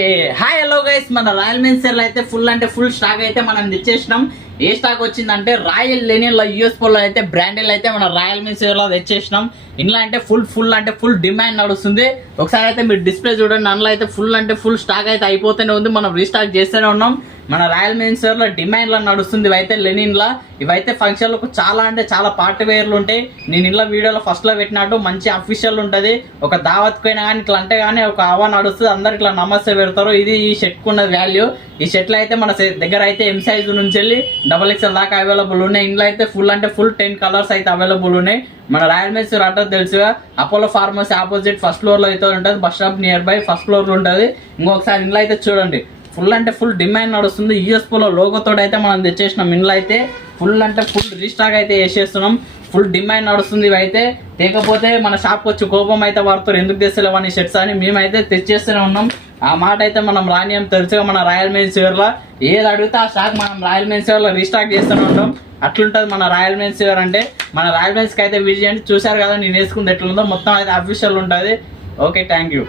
Hi hello guys, మన royal మెన్సర్ అయితే full అంటే ఫుల్ స్టాక్ అయితే మనం తెచ్చేసినాం. ఏ స్టాక్ వచ్చిందంటే రాయల్ లెనిన్ లో యూఎస్ పోలో అయితే బ్రాండెడ్ అయితే మన రాయల్ మెన్సర్ లో తెచ్చేసినాం. ఇంట్లో అంటే ఫుల్ డిమాండ్ నడుస్తుంది. ఒకసారి అయితే మీరు డిస్ప్లే చూడండి, అందులో అయితే ఫుల్ అంటే ఫుల్ స్టాక్ అయితే అయిపోతూనే ఉంది. మనం రీస్టాక్ చేస్తూనే ఉన్నాం. మన రాయల్ మెన్సర్ లో డిమాండ్ లో నడుస్తుంది. ఇవైతే లెనిన్ లా, ఇవైతే ఫంక్షన్ లకు చాలా అంటే చాలా పార్టీ వేర్లు ఉంటాయి. నేను ఇలా వీడియోలో ఫస్ట్ లో పెట్టినట్టు మంచి అఫీషియల్ ఉంటది. ఒక దావత్ పోయినా కానీ ఇట్లా అంటే కానీ ఒక ఆవా నడుస్తుంది. అందరు ఇట్లా నమస్తే పెడతారు. ఇది ఈ షర్ట్ కు ఉన్న వాల్యూ. ఈ షర్ట్లు అయితే మన దగ్గర అయితే ఎం సైజ్ నుంచి వెళ్ళి XXL దాకా అవైలబుల్ ఉన్నాయి. ఇంట్లో అయితే ఫుల్ అంటే ఫుల్ 10 కలర్స్ అయితే అవైలబుల్ ఉన్నాయి. మన రాయల్ మెన్సర్ అంటే తెలుసుగా, Apollo pharmacy opposite first floor లో అయితే ఉంటుంది. Bus stop near by first floor లో ఉంటుంది. ఇంకొకసారి ఇంట్లో అయితే చూడండి, ఫుల్ అంటే ఫుల్ డిమాండ్ నడుస్తుంది. యూఎస్ పోలో లోగోతో అయితే మనం తెచ్చేసినాం. ఇంట్లో అయితే ఫుల్ అంటే ఫుల్ రీస్టాక్ అయితే వేసేస్తున్నాం. ఫుల్ డిమాండ్ నడుస్తుంది. ఇవైతే తేకపోతే మన షాప్కి వచ్చి కోపం అయితే పడుతారు, ఎందుకు తెస్తలేవు అని షర్ట్స్ అని. మేమైతే తెచ్చేస్తూనే ఉన్నాం. ఆ మాట అయితే మనం రానియం తెలుసుగా. మన రాయల్ మెన్సర్ లో ఏది అడిగితే ఆ స్టాక్ మనం రాయల్ మెన్సర్ లో రీస్టాక్ చేస్తూనే ఉంటాం. అట్లుంటుంది మన రాయల్ మెన్సర్ అంటే. మన రాయల్ మెన్స్కి అయితే విజయండి చూసారు కదా, నేను వేసుకుంది ఎట్లుందో మొత్తం అయితే అఫీషియల్ ఉంటుంది. Okay, thank you.